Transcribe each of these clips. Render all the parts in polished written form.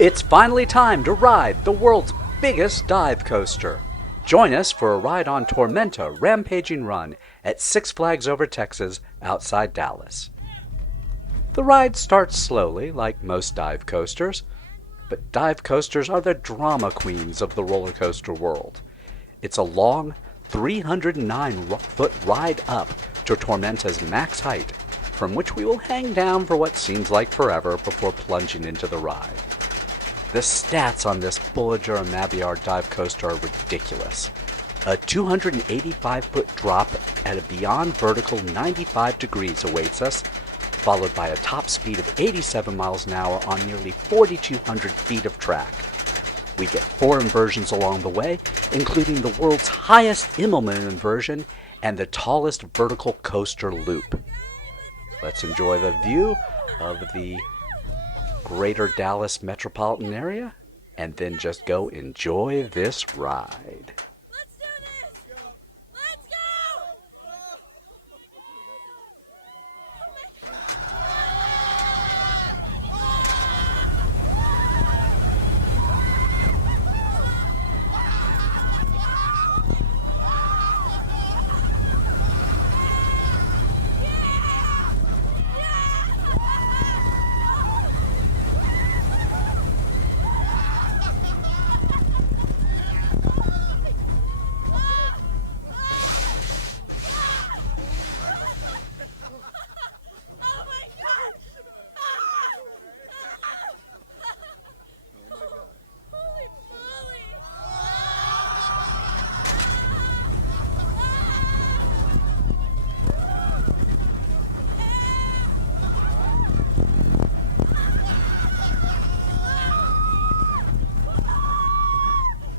It's finally time to ride the world's biggest dive coaster. Join us for a ride on Tormenta Rampaging Run at Six Flags Over Texas outside Dallas. The ride starts slowly, like most dive coasters, but dive coasters are the drama queens of the roller coaster world. It's a long, 309-foot ride up to Tormenta's max height, from which we will hang down for what seems like forever before plunging into the ride. The stats on this Bollinger & Mabillard dive coaster are ridiculous. A 285-foot drop at a beyond vertical 95 degrees awaits us, followed by a top speed of 87 miles an hour on nearly 4,200 feet of track. We get 4 inversions along the way, including the world's highest Immelman inversion and the tallest vertical coaster loop. Let's enjoy the view of the Greater Dallas metropolitan area, and then just go enjoy this ride. Let's do this! Let's go!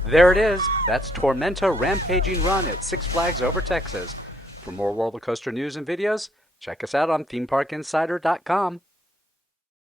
There it is. That's Tormenta Rampaging Run at Six Flags Over Texas. For more roller coaster news and videos, check us out on themeparkinsider.com.